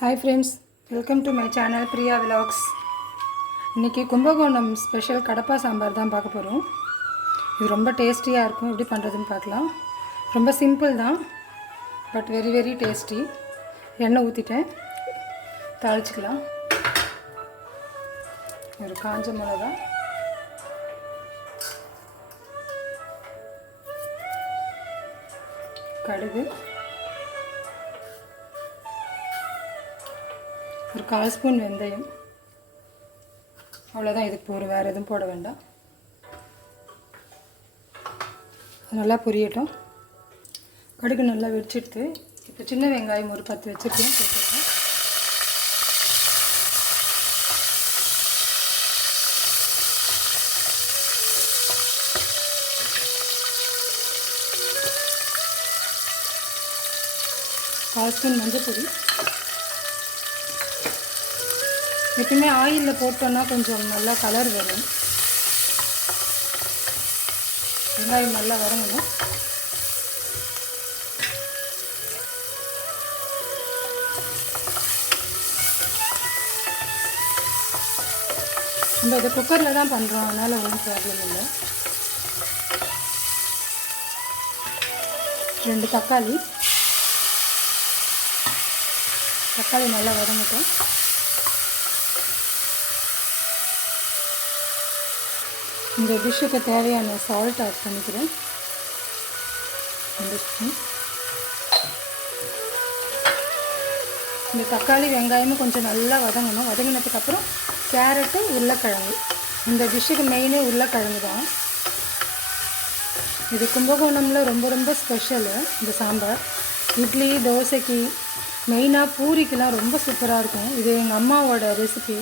Hi friends, welcome to my channel Priya Vlogs. இன்னைக்கு Kumbakonam special Kadapa sambar தான் பார்க்க போறோம். இது ரொம்ப டேஸ்டியா இருக்கும். எப்படி பண்றதுன்னு பார்க்கலாம். ரொம்ப சிம்பிள் தான், பட் very tasty. எண்ணெய் ஊத்திட்டேன். தாளிச்சுக்கலாம். ஒரு காஞ்ச மிளகாய், கடுகு, ஒரு 1/4 ஸ்பூன் வெந்தயம். அவ்வளோதான், இதுக்கு போகிற வேறு எதுவும் போட வேண்டாம். நல்லா பொரியட்டும். கடுகு நல்லா வெடிச்சிடுது. இப்போ சின்ன வெங்காயம் ஒரு 10 வச்சுருக்கேன், சேர்த்துருக்கேன். கால் ஸ்பூன் மஞ்சள் பொடி. எப்பவுமே ஆயிலில் போட்டோன்னா கொஞ்சம் நல்லா கலர் வரும். வெங்காயம் நல்லா வதங்கணும். நம்ம இதை குக்கரில் தான் பண்ணுறோம், அதனால் ஒன்றும் ப்ராப்ளம் இல்லை. 2 தக்காளி நல்லா வதங்கட்டும். இந்த டிஷ்ஷுக்கு தேவையான சால்ட் ஆட் பண்ணிக்கிறேன். 2 ஸ்பூன். இந்த தக்காளி வெங்காயமும் கொஞ்சம் நல்லா வதங்கணும். வதங்கினதுக்கப்புறம் கேரட்டு, உருளைக்கிழங்கு. இந்த டிஷ்ஷுக்கு மெயினே உருளைக்கிழங்கு தான். இது கும்பகோணமில் ரொம்ப ஸ்பெஷலு இந்த சாம்பார். இட்லி, தோசைக்கு, மெயினாக பூரிக்கெலாம் ரொம்ப சூப்பராக இருக்கும். இது எங்கள் அம்மாவோட ரெசிபி.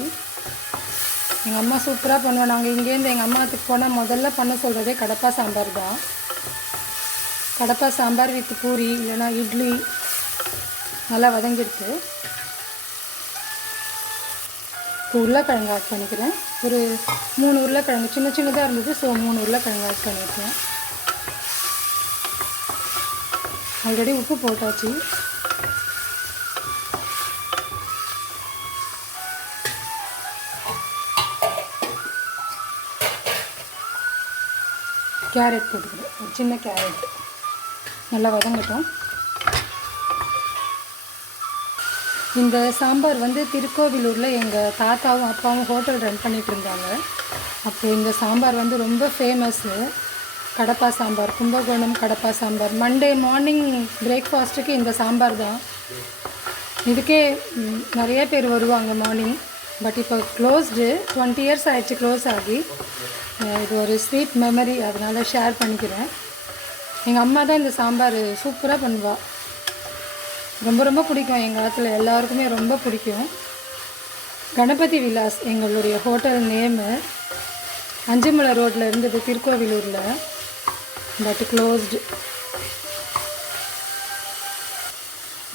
எங்கள் அம்மா சூப்பராக பண்ணுவேன். நாங்கள் இங்கேருந்து எங்கள் அம்மாத்துக்கு போனால் முதல்ல பண்ண சொல்கிறதே கடப்பா சாம்பார் தான். கடப்பா சாம்பார் வித் பூரி இல்லைன்னா இட்லி. நல்லா வதங்கிடுது. இப்போ உருளைக்கிழங்கு ஆட் பண்ணிக்கிறேன். ஒரு 3 உருளைக்கிழங்கு, சின்னதாக இருந்தது, ஸோ 3 உருளைக்கிழங்கு ஆட் பண்ணியிருக்கேன். ஆல்ரெடி உப்பு போட்டாச்சு. கேரட் போட்டுக்கிறேன், ஒரு சின்ன கேரட். நல்லா வதங்கட்டும். இந்த சாம்பார் திருக்கோவிலூரில் எங்கள் தாத்தாவும் அப்பாவும் ஹோட்டல் ரன் பண்ணிகிட்டு இருந்தாங்க. அப்போது இந்த சாம்பார் ரொம்ப famous. Kadapa sambar, Kumbakonam Kadapa sambar. Monday morning பிரேக்ஃபாஸ்ட்டுக்கு இந்த சாம்பார் தான். இதுக்கே நிறைய பேர் வருவாங்க மார்னிங். பட் இப்போ க்ளோஸ்டு, 20 இயர்ஸ் ஆகிடுச்சு க்ளோஸ் ஆகி. இது ஒரு ஸ்வீட் மெமரி, அதனால் ஷேர் பண்ணிக்கிறேன். எங்கள் அம்மா தான் இந்த சாம்பார் சூப்பராக பண்ணுவாள். ரொம்ப பிடிக்கும். எங்கள் ஆற்றுல எல்லாருக்குமே ரொம்ப பிடிக்கும். கணபதி விலாஸ் எங்களுடைய ஹோட்டல் நேமு. அஞ்சுமலை ரோட்டில் இருந்தது திருக்கோவிலூரில், பட் க்ளோஸ்டு.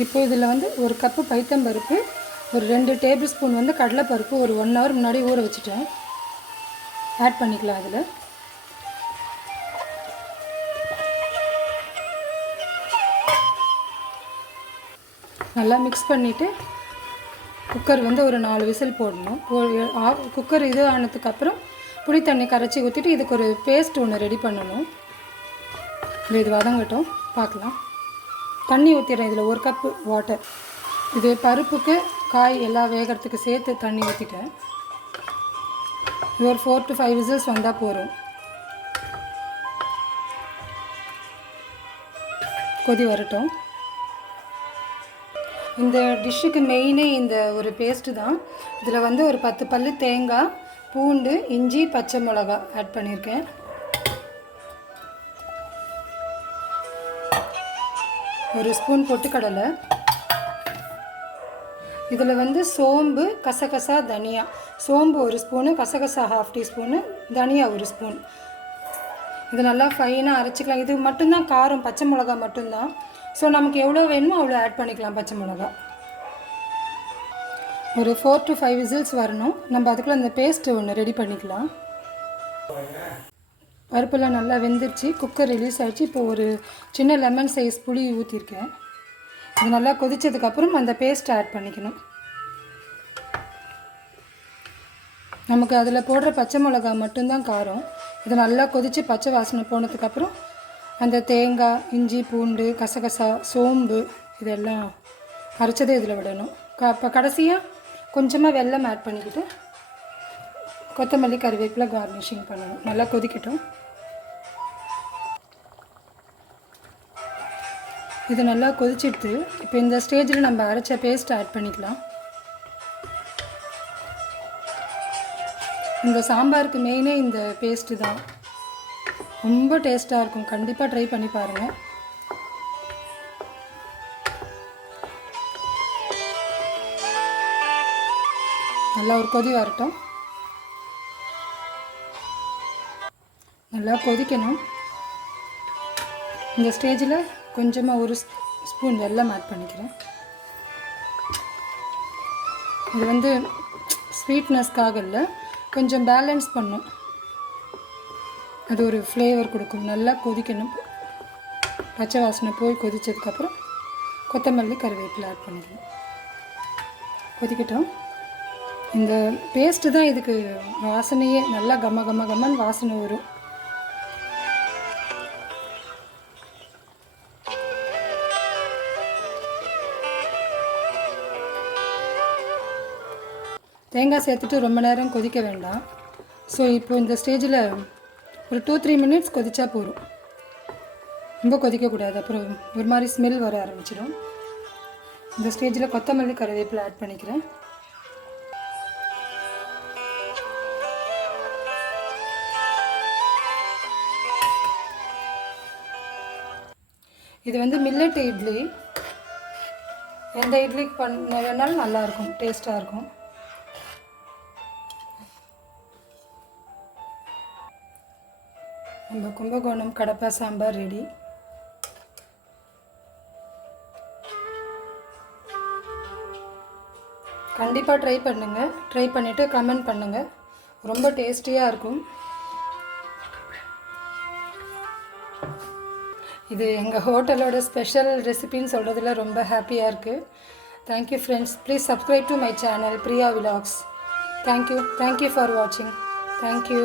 இப்போ இதில் 1 கப்பு பைத்தம்பருப்பு, ஒரு 2 டேபிள் ஸ்பூன் கடலைப்பருப்பு ஒரு 1 ஹவர் முன்னாடி ஊற வச்சுட்டேன். ஆட் பண்ணிக்கலாம். அதில் நல்லா மிக்ஸ் பண்ணிவிட்டு குக்கர் ஒரு 4 விசில் போடணும். குக்கர் இது ஆனதுக்கப்புறம் புளி தண்ணி கரைச்சி ஊற்றிட்டு இதுக்கு ஒரு பேஸ்ட் ஒன்று ரெடி பண்ணணும். இது வதங்கட்டும், பார்க்கலாம். தண்ணி ஊற்றிடுறேன். இதில் 1 கப்பு வாட்டர். இது பருப்புக்கு காய் எல்லாம் வேகிறதுக்கு சேர்த்து தண்ணி ஊற்றிட்டேன். இது ஒரு 4 to 5 விசில்ஸ் வந்தால் போதும். கொதி வரட்டும். இந்த டிஷ்ஷுக்கு மெயினே இந்த ஒரு பேஸ்ட்டு தான். இதில் ஒரு 10 பல்லு தேங்காய், பூண்டு, இஞ்சி, பச்சை மிளகா ஆட் பண்ணியிருக்கேன். ஒரு ஸ்பூன் பொட்டுக்கடலை. இதில் சோம்பு, கசகசா, தனியா. சோம்பு 1 ஸ்பூனு, கசகசா 1/2 டீஸ்பூனு, தனியா 1 ஸ்பூன். இது நல்லா ஃபைனாக அரைச்சிக்கலாம். இது மட்டும்தான் காரம், பச்சை மிளகா மட்டும்தான். ஸோ நமக்கு எவ்வளோ வேணுமோ அவ்வளோ ஆட் பண்ணிக்கலாம் பச்சை மிளகா. ஒரு 4 to 5 விசில்ஸ் வரணும். நம்ம அதுக்குள்ளே அந்த பேஸ்ட்டு ஒன்று ரெடி பண்ணிக்கலாம். பருப்பெல்லாம் நல்லா வெந்துருச்சு. குக்கர் ரிலீஸ் ஆகிடுச்சு. இப்போ ஒரு சின்ன லெமன் சைஸ் புளி ஊற்றிருக்கேன். இது நல்லா கொதிச்சதுக்கப்புறம் அந்த பேஸ்ட் ஆட் பண்ணிக்கணும். நமக்கு அதில் போடுற பச்சை மிளகா மட்டும்தான் காரம். இது நல்லா கொதித்து பச்சை வாசனை போனதுக்கப்புறம் அந்த தேங்காய், இஞ்சி, பூண்டு, கசகசா, சோம்பு இதெல்லாம் அரைச்சதே இதில் விடணும். இப்போ கடைசியாக கொஞ்சமாக வெல்லம் ஆட் பண்ணிக்கிட்டு கொத்தமல்லி, கருவேப்பிலை கார்னிஷிங் பண்ணணும். நல்லா கொதிக்கட்டும். இது நல்லா கொதிச்சிடுது. இப்போ இந்த ஸ்டேஜில் நம்ம அரைச்ச பேஸ்ட் ஆட் பண்ணிக்கலாம். இந்த சாம்பாருக்கு மெயினே இந்த பேஸ்ட்டு தான். ரொம்ப டேஸ்ட்டாக இருக்கும். கண்டிப்பாக ட்ரை பண்ணி பாருங்கள். நல்லா ஒரு கொதி வரட்டும். நல்லா கொதிக்கணும். இந்த ஸ்டேஜில் கொஞ்சமாக ஒரு ஸ்பூன் வெல்லம் ஆட் பண்ணிக்கிறேன். இது வந்து ஸ்வீட்னஸ்க்காக இல்லை, கொஞ்சம் பேலன்ஸ் பண்ணும். அது ஒரு ஃப்ளேவர் கொடுக்கும். நல்லா கொதிக்கணும். பச்சை வாசனை போய் கொதித்ததுக்கப்புறம் கொத்தமல்லி, கருவேப்பிலை ஆட் பண்ணிக்கணும். கொதிக்கட்டும். இந்த பேஸ்ட்டு தான் இதுக்கு வாசனையே. நல்லா கம்ம கம்ம கம்மன்னு வாசனை வரும். தேங்காய் சேர்த்துட்டு ரொம்ப நேரம் கொதிக்க வேண்டாம். ஸோ இப்போ இந்த ஸ்டேஜில் ஒரு 2-3 மினிட்ஸ் கொதிச்சா போதும். ரொம்ப கொதிக்கக்கூடாது, அப்புறம் ஒரு மாதிரி ஸ்மெல் வர ஆரம்பிச்சிடும். இந்த ஸ்டேஜில் கொத்தமல்லி, கருவேப்பிலை ஆட் பண்ணிக்கிறேன். இது வந்து மில்லட் இட்லி. எந்த இட்லிக்கு வேணாலும் நல்லாயிருக்கும், டேஸ்ட்டாக இருக்கும். நம்ம கும்பகோணம் கடப்பா சாம்பார் ரெடி. கண்டிப்பாக ட்ரை பண்ணுங்கள். ட்ரை பண்ணிவிட்டு கமெண்ட் பண்ணுங்கள். ரொம்ப டேஸ்டியாக இருக்கும். இது எங்கள் ஹோட்டலோட ஸ்பெஷல் ரெசிபின்னு சொல்கிறதுல ரொம்ப ஹாப்பியாக இருக்குது. Thank you friends. Please subscribe to my channel Priya vlogs. Thank you for வாட்சிங். தேங்க்யூ.